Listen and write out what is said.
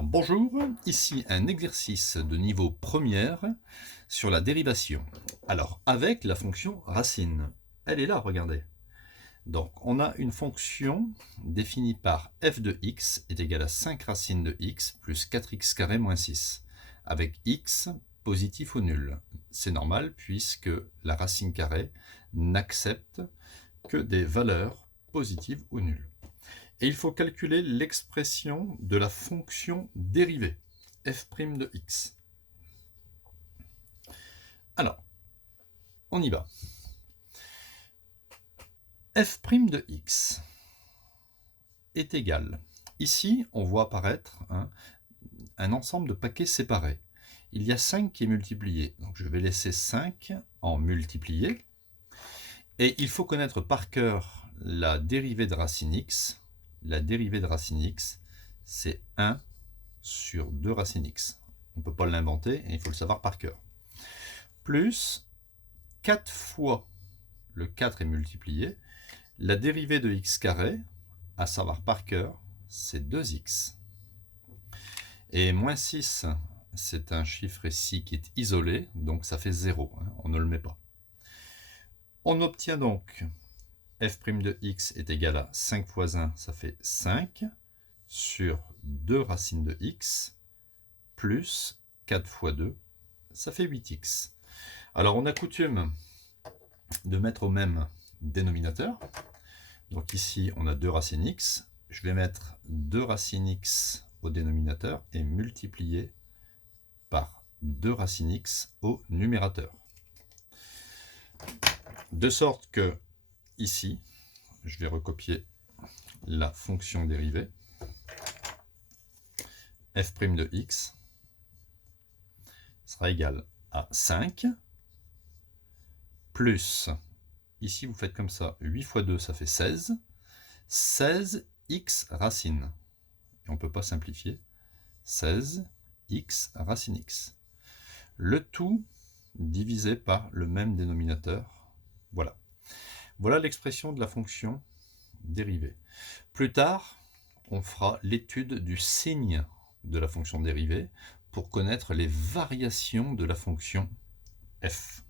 Bonjour, ici un exercice de niveau première sur la dérivation. Alors, avec la fonction racine. Elle est là, regardez. Donc, on a une fonction définie par f de x est égal à 5 racines de x plus 4x carré moins 6, avec x positif ou nul. C'est normal puisque la racine carrée n'accepte que des valeurs positives ou nulles. Et il faut calculer l'expression de la fonction dérivée, f' de x. Alors, on y va. f' de x est égal. Ici, on voit apparaître un ensemble de paquets séparés. Il y a 5 qui est multiplié. Donc je vais laisser 5 en multiplié. Et il faut connaître par cœur la dérivée de racine x. La dérivée de racine x, c'est 1 sur 2 racines x. On ne peut pas l'inventer et il faut le savoir par cœur. Plus 4 fois, le 4 est multiplié, la dérivée de x carré, à savoir par cœur, c'est 2x. Et moins 6, c'est un chiffre ici qui est isolé, donc ça fait 0, on ne le met pas. On obtient donc f' de x est égal à 5 fois 1, ça fait 5, sur 2 racines de x, plus 4 fois 2, ça fait 8x. Alors on a coutume de mettre au même dénominateur. Donc ici on a 2 racines x. Je vais mettre 2 racines x au dénominateur et multiplier par 2 racines x au numérateur. De sorte que ici, je vais recopier la fonction dérivée. f' de x sera égal à 5 plus, ici vous faites comme ça, 8 fois 2 ça fait 16, 16x racine. Et on ne peut pas simplifier, 16x racine x. Le tout divisé par le même dénominateur. Voilà. Voilà l'expression de la fonction dérivée. Plus tard, on fera l'étude du signe de la fonction dérivée pour connaître les variations de la fonction f.